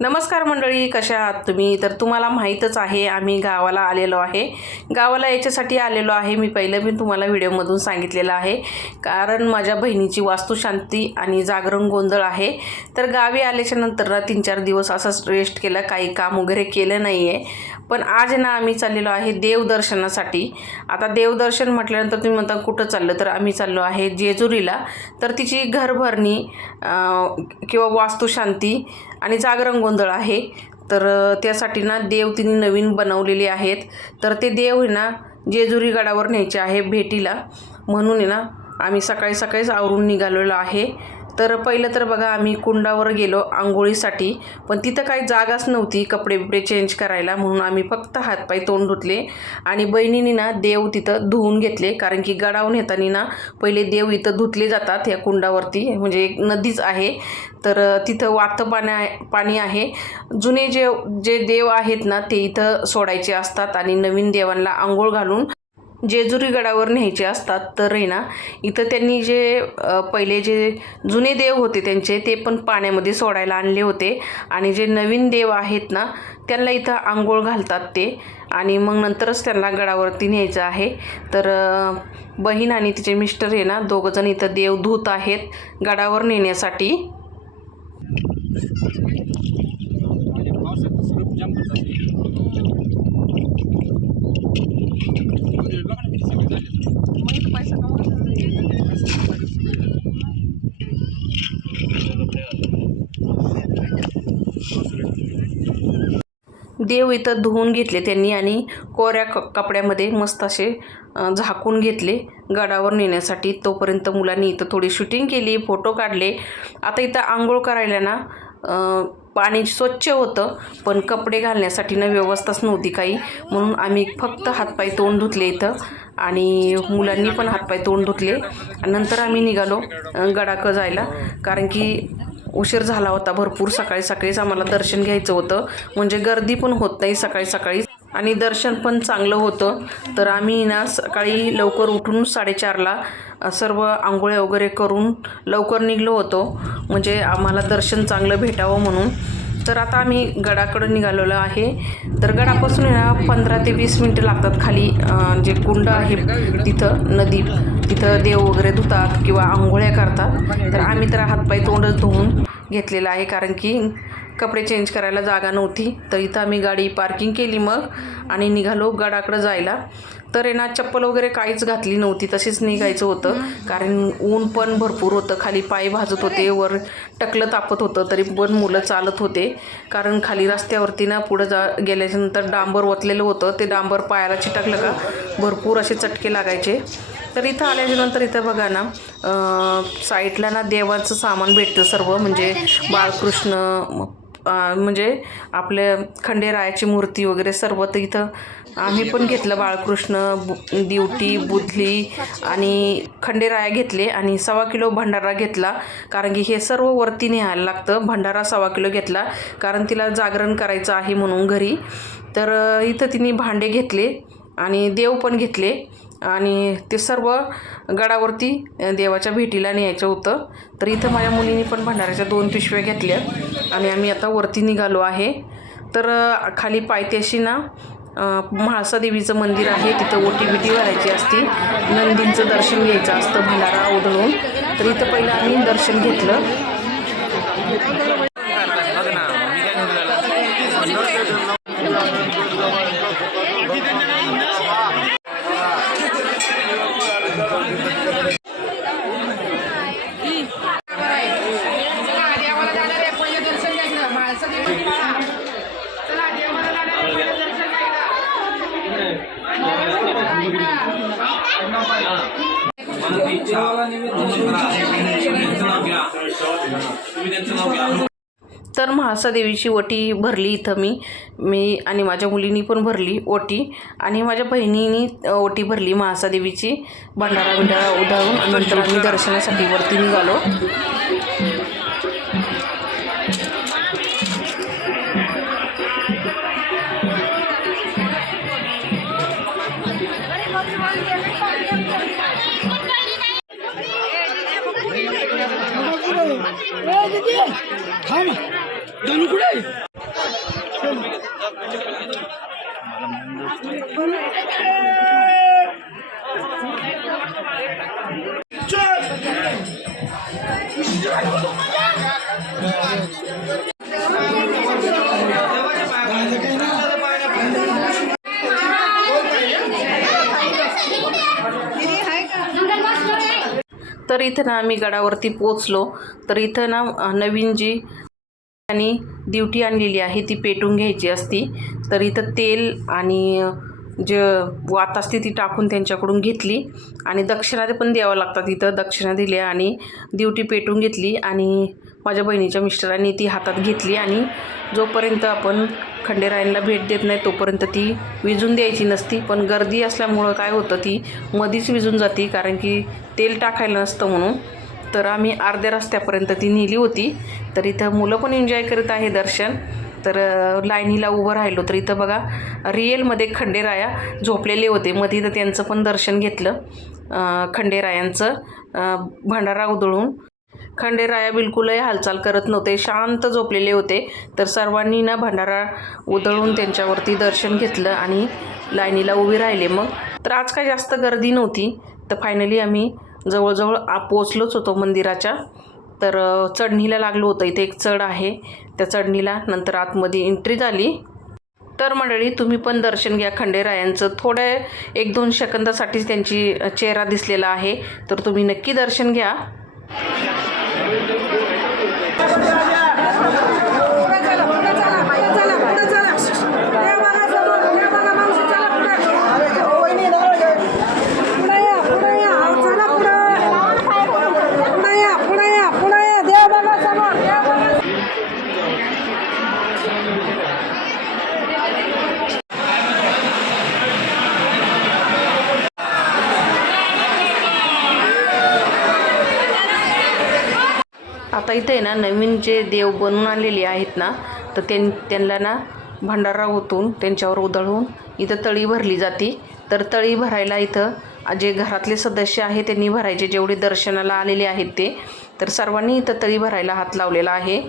नमस्कार मंडळी, कशा आहात तुम्ही? तर तुम्हाला माहीतच आहे आम्ही गावाला आलेलो आहे. गावाला याच्यासाठी आलेलो आहे, मी पहिलं मी तुम्हाला व्हिडिओमधून सांगितलेलं आहे, कारण माझ्या बहिणीची वास्तुशांती आणि जागरण गोंधळ आहे. तर गावी आल्याच्या नंतर ना 3-4 दिवस असंच रेस्ट केला, काही काम वगैरे केलं नाही आहे. पण आज ना आम्ही चाललेलो आहे देवदर्शनासाठी. आता देवदर्शन म्हटल्यानंतर तुम्ही म्हणता कुठं चाललं, तर आम्ही चाललो आहे जेजुरीला. तर तिची घरभरणी किंवा वास्तुशांती आणि जागरण गोंधळ आहे. तर त्यासाठी ना देव तिने नवीन बनवलेले आहेत. तर ते देव आहे ना जेजुरी गडावर न्यायचे आहे भेटीला, म्हणून आहे ना आम्ही सकाळी सकाळीच आवरून निघालेलो आहे. तर पहिलं तर बघा आम्ही कुंडावर गेलो आंघोळीसाठी, पण तिथं काही जागाच नव्हती कपडे बिपडे चेंज करायला, म्हणून आम्ही फक्त हातपाय तोंड धुतले. आणि बहिणीने ना देव तिथं धुवून घेतले, कारण की गडावून येताना ना पहिले देव इथं धुतले जातात या कुंडावरती, म्हणजे एक नदीच आहे. तर तिथं वाहतं पाणी आहे. जुने जे देव आहेत ना ते इथं सोडायचे असतात आणि नवीन देवांना आंघोळ घालून जेजुरी गडावर न्यायचे असतात. तर आहे ना इथं त्यांनी जे पहिले जे जुने देव होते त्यांचे ते पण पाण्यामध्ये सोडायला आणले होते, आणि जे नवीन देव आहेत ना त्यांना इथं आंघोळ घालतात ते, आणि मग नंतरच त्यांना गडावरती न्यायचं आहे. तर बहीण आणि तिचे मिस्टर आहे ना दोघंजण इथं देव धुत आहेत गडावर नेण्यासाठी. देव इथं धुवून घेतले त्यांनी आणि कोऱ्या कपड्यामध्ये मस्त असे झाकून घेतले गडावर नेण्यासाठी. तोपर्यंत मुलांनी इथं थोडी शूटिंग केली, फोटो काढले. आता इथं आंघोळ करायला ना पाणी स्वच्छ होतं, पण कपडे घालण्यासाठी ना व्यवस्थाच नव्हती काही, म्हणून आम्ही फक्त हातपाय तोंड धुतले इथं, आणि मुलांनी पण हातपाय तोंड धुतले. नंतर आम्ही निघालो गडाकडं जायला, कारण की उशीर झाला होता भरपूर. सकाळी सकाळीच आम्हाला दर्शन घ्यायचं होतं, म्हणजे गर्दी पण होत नाही सकाळी सकाळीच, आणि दर्शन पण चांगलं होतं. तर आम्ही ना सकाळी लवकर उठून 4:30ला सर्व आंघोळ्या वगैरे करून लवकर निघलो होतो, म्हणजे आम्हाला दर्शन चांगलं भेटावं म्हणून. तर आता आम्ही गडाकडं निघालेलो आहे. तर गडापासून ना 15 ते 20 मिनटं लागतात. खाली जे कुंड आहे तिथं नदी, तिथं देव वगैरे धुतात किंवा आंघोळ्या करतात. तर आम्ही तर हातपाय तोंडच धुवून घेतलेला आहे, कारण की कपडे चेंज करायला जागा नव्हती. तर इथं आम्ही गाडी पार्किंग केली मग, आणि निघालो गडाकडं जायला. तर आहे ना चप्पल वगैरे काहीच घातली नव्हती, तशीच निघायचं होतं, कारण ऊन पण भरपूर होतं. खाली पाय भाजत होते, वर टकलं तापत होतं, तरी पण मुलं चालत होते, कारण खाली रस्त्यावरती ना पुढं गेल्याच्यानंतर डांबर ओतलेलं होतं. ते डांबर पायाला चिटकलं का भरपूर असे चटके लागायचे. तर इथं आल्याच्यानंतर इथं बघा ना साईडला ना देवाचं सामान भेटतं सर्व, म्हणजे बाळकृष्ण, म्हणजे आपल्या खंडेरायाची मूर्ती वगैरे सर्व. तर इथं आम्ही पण घेतलं बाळकृष्ण, दिवटी, बुधली आणि खंडेराया घेतले, आणि 1.25 किलो भंडारा घेतला, कारण की हे सर्व वरती न्यायला लागतं. भंडारा 1.25 किलो घेतला, कारण तिला जागरण करायचं आहे म्हणून घरी. तर इथं तिने भांडे घेतले आणि देव पण घेतले, आणि ते सर्व गडावरती देवाच्या भेटीला न्यायचं होतं. तर इथं माझ्या मुलीने पण भंडाऱ्याच्या 2 पिशव्या घेतल्या, आणि आम्ही आता वरती निघालो आहे. तर खाली पायथ्याशी ना म्हाळसा देवीचं मंदिर आहे, तिथं ओटी बिटी भरायची असती, नंदींचं दर्शन घ्यायचं असतं भंडारा उधळून. तर इथं पहिलं आम्ही दर्शन घेतलं. तर म्हाळसा देवीची ओटी भरली इथं मी आणि माझ्या मुलीनी पण भरली ओटी, आणि माझ्या बहिणीनी ओटी भरली म्हाळसा देवीची भंडारा उधळून. नंतर आम्ही दर्शनासाठी वरती निघालो. दीदी थांब दानू कुठे तर इथं ना आम्ही गडावरती पोचलो. तर इथं ना नवीन जी आणि ड्युटी आणलेली आहे ती पेटून घ्यायची असती. तर इथं तेल आणि जे वात असते ती टाकून त्यांच्याकडून घेतली आणि दक्षिणा पण द्यावं लागतात. इथं दक्षिणा दिल्या आणि ड्युटी पेटून घेतली आणि माझ्या बहिणीच्या मिस्टरांनी ती हातात घेतली आणि जोपर्यंत आपण खंडेरायांना भेट देत नाही तोपर्यंत ती विझून द्यायची नसती. पण गर्दी असल्यामुळं काय होतं ती मधीच विझून जाती, कारण की तेल टाकायला नसतं म्हणून. तर आम्ही अर्ध्या रस्त्यापर्यंत ती नेली होती. तर इथं मुलं पण एन्जॉय करत आहे दर्शन. तर लाईनीला उभं राहिलो तर इथं बघा रिअलमध्ये खंडेराया झोपलेले होते. मध्ये तर त्यांचं पण दर्शन घेतलं खंडेरायांचं भंडारा उधळून. खंडेराया बिलकुलही हालचाल करत नव्हते, शांत झोपलेले होते. तर सर्वांनी ना भंडारा उधळून त्यांच्यावरती दर्शन घेतलं आणि लाईनीला उभे राहिले. मग तर आज काय जास्त गर्दी नव्हती. तर फायनली आम्ही जवळजवळ पोचलोच होतो मंदिराच्या. तर चढणीला लागलो होतं. इथे एक चढ आहे, त्या चढणीला नंतर आतमध्ये एंट्री झाली. तर मंडळी तुम्ही पण दर्शन घ्या खंडेरायांचं. थोड्या 1-2 सेकंदासाठीच त्यांची चेहरा दिसलेला आहे. तर तुम्ही नक्की दर्शन घ्या. आता इथे आहे ना नवीन जे देव बनवून आलेले आहेत ना, तर त्यांना ना भंडारा ओतून त्यांच्यावर उधळून इथं तळी भरली जाते. तर तळी भरायला इथं जे घरातले सदस्य आहेत त्यांनी भरायचे, जेवढे दर्शनाला आलेले आहेत ते. तर सर्वांनी इथं तळी भरायला हात लावलेला आहे.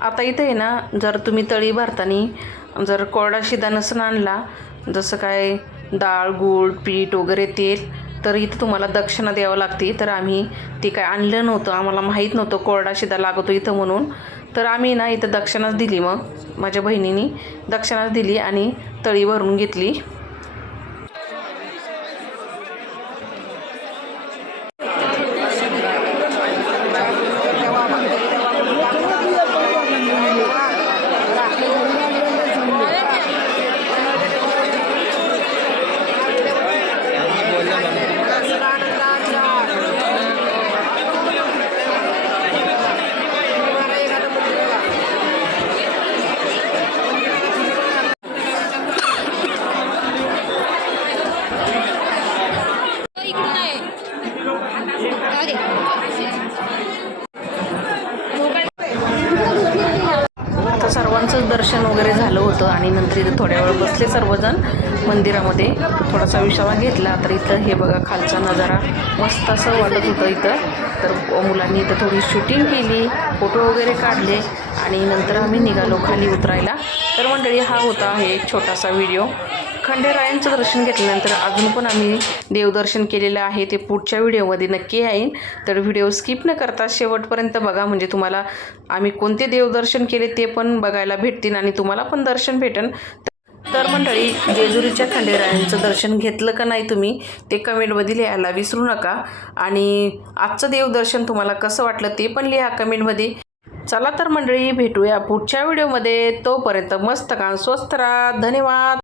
आता इथे आहे ना, जर तुम्ही तळी भरताना जर कोरडा शिदा नसून आणला, जसं काय डाळ, गूळ, पीठ वगैरे तेल, तर इथं तुम्हाला दक्षिणा द्यावं लागते. तर आम्ही ते काय आणलं नव्हतं, आम्हाला माहीत नव्हतं कोरडा शिदा लागतो इथं म्हणून. तर आम्ही ना इथं दक्षिणाच दिली. मग माझ्या बहिणीने दक्षिणाच दिली आणि तळी भरून घेतली. आता सर्वांचंच दर्शन वगैरे झालं होतं आणि नंतर इथं थोड्या वेळ बसले सर्वजण मंदिरामध्ये, थोडासा विश्राम घेतला. तर इथं हे बघा खालचा नजारा मस्त असं वाटत होतं इथं. तर मुलांनी इथं थोडी शूटिंग केली, फोटो वगैरे काढले आणि नंतर आम्ही निघालो खाली उतरायला. तर मंडळी, हा होता हे एक छोटासा व्हिडिओ. खंडेरायांचं दर्शन घेतल्यानंतर अजून पण आम्ही देवदर्शन केलेलं आहे, ते पुढच्या व्हिडिओमध्ये नक्की येईन. तर व्हिडिओ स्किप न करता शेवटपर्यंत बघा, म्हणजे तुम्हाला आम्ही कोणते देवदर्शन केले ते पण बघायला भेटतील आणि तुम्हाला पण दर्शन भेटेल. तर मंडळी, जेजुरीच्या खंडेरायांचं दर्शन घेतलं का नाही तुम्ही, ते कमेंटमध्ये लिहायला विसरू नका. आणि आजचं देवदर्शन तुम्हाला कसं वाटलं ते पण लिहा कमेंटमध्ये. चला तर मंडळी, भेटूया पुढच्या व्हिडिओमध्ये. तोपर्यंत मस्त का स्वस्त राहा. धन्यवाद.